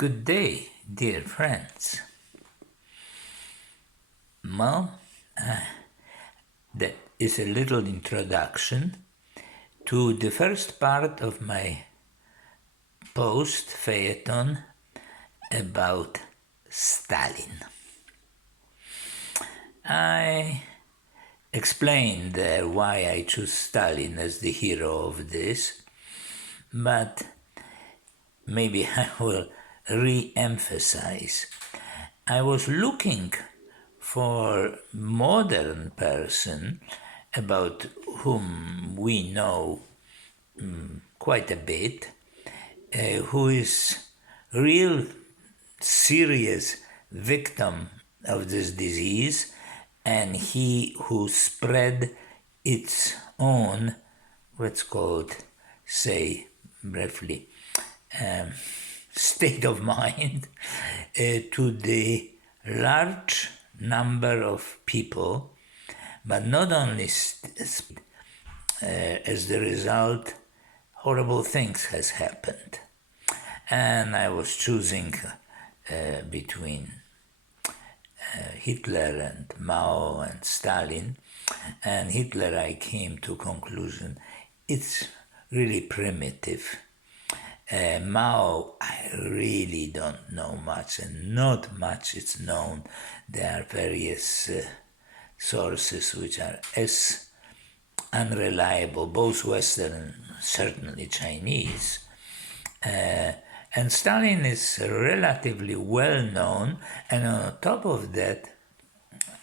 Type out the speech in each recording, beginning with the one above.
Good day, dear friends. Well, that is a little introduction to the first part of my post-phaeton about Stalin. I explained why I choose Stalin as the hero of this, but maybe I will re-emphasize. I was looking for modern person about whom we know quite a bit, who is real serious victim of this disease, and he who spread its own, what's called, say briefly, state of mind to the large number of people, but not only as the result, horrible things has happened. And I was choosing between Hitler and Mao and Stalin. And Hitler, I came to conclusion, it's really primitive. Mao, I really don't know much, and not much is known. There are various sources which are as unreliable, both Western and certainly Chinese. And Stalin is relatively well known, and on top of that,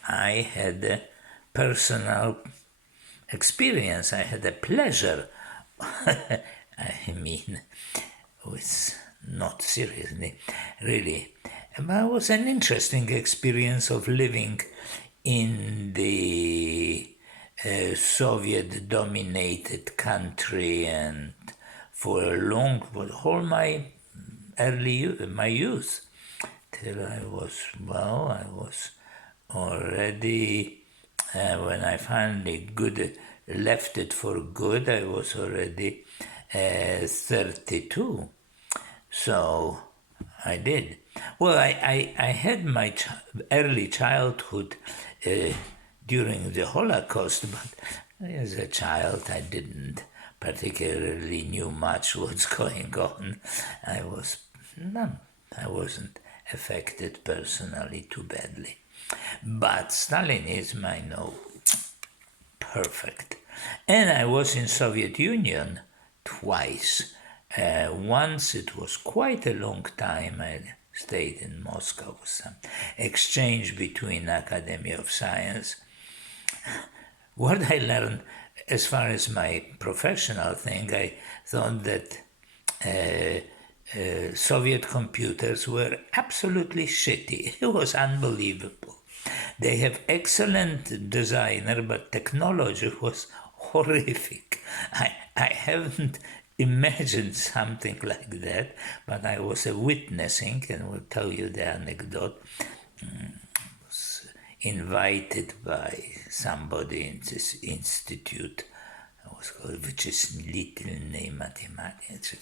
I had a personal experience. I had a pleasure. I mean, it's not seriously, really. But it was an interesting experience of living in the Soviet-dominated country, and for a long, whole my my youth, till I was already, when I finally left it for good, I was already 32. So I did. Well, I had my early childhood during the Holocaust, but as a child I didn't particularly knew much what's going on. I wasn't affected personally too badly. But Stalinism, I know perfect. And I was in Soviet Union twice. Once it was quite a long time. I stayed in Moscow with some exchange between Academy of Science. What I learned as far as my professional thing, I thought that Soviet computers were absolutely shitty. It was unbelievable. They have excellent designer, but technology was horrific. I haven't imagined something like that, but I was witnessing, and will tell you the anecdote. Was invited by somebody in this institute, which is Little Mathematics,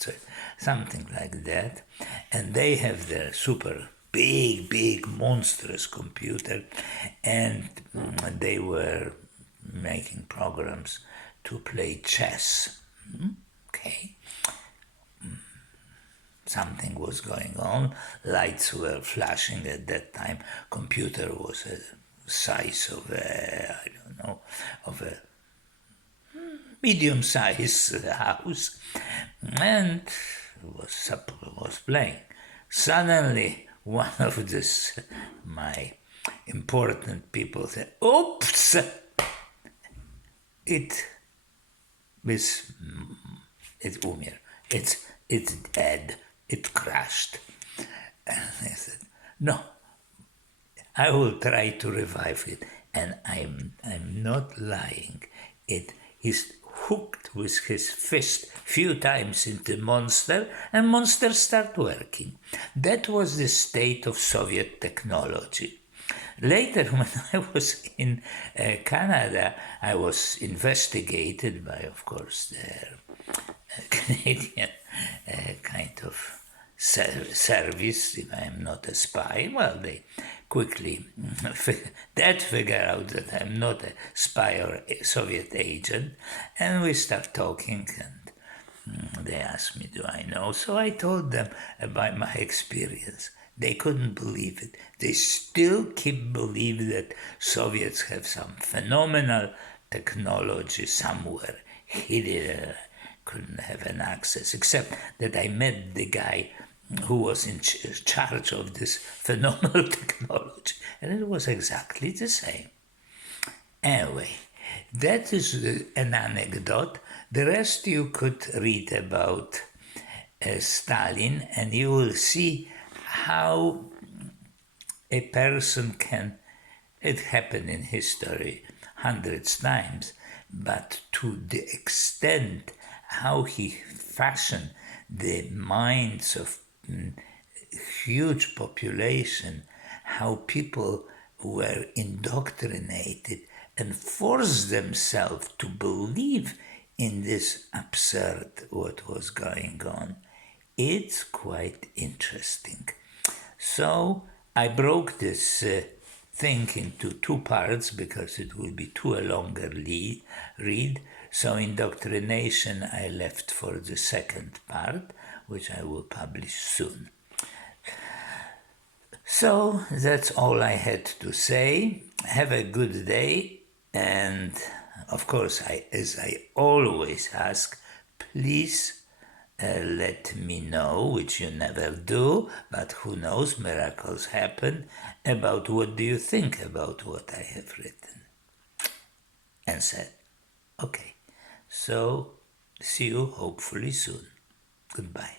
something like that, and they have their super big, monstrous computer, and they were making programs to play chess. Okay. Something was going on, lights were flashing at that time, computer was a size of a medium-sized house, and was playing. Suddenly, one of my important people said, "Oops! It's dead. It crashed." And I said, "No, I will try to revive it." And I'm not lying. He's hooked with his fist few times into monster, and monster start working. That was the state of Soviet technology. Later, when I was in Canada, I was investigated by, of course, their Canadian kind of service if I'm not a spy. Well, they quickly figure out that I'm not a spy or a Soviet agent, and we start talking, and they asked me, do I know? So I told them about my experience. They couldn't believe it. They still keep believing that Soviets have some phenomenal technology somewhere hidden, couldn't have an access, except that I met the guy who was in charge of this phenomenal technology, and it was exactly the same. Anyway, that is an anecdote. The rest you could read about Stalin, and you will see how a person can. It happened in history hundreds times, but to the extent how he fashioned the minds of huge population, how people were indoctrinated and forced themselves to believe in this absurd what was going on. It's quite interesting. So I broke this thing into two parts because it will be too a longer read. So indoctrination I left for the second part, which I will publish soon. So that's all I had to say. Have a good day, and of course, as I always ask, please let me know, which you never do, but who knows, miracles happen, about what do you think about what I have written and said. Okay, so see you hopefully soon. Goodbye.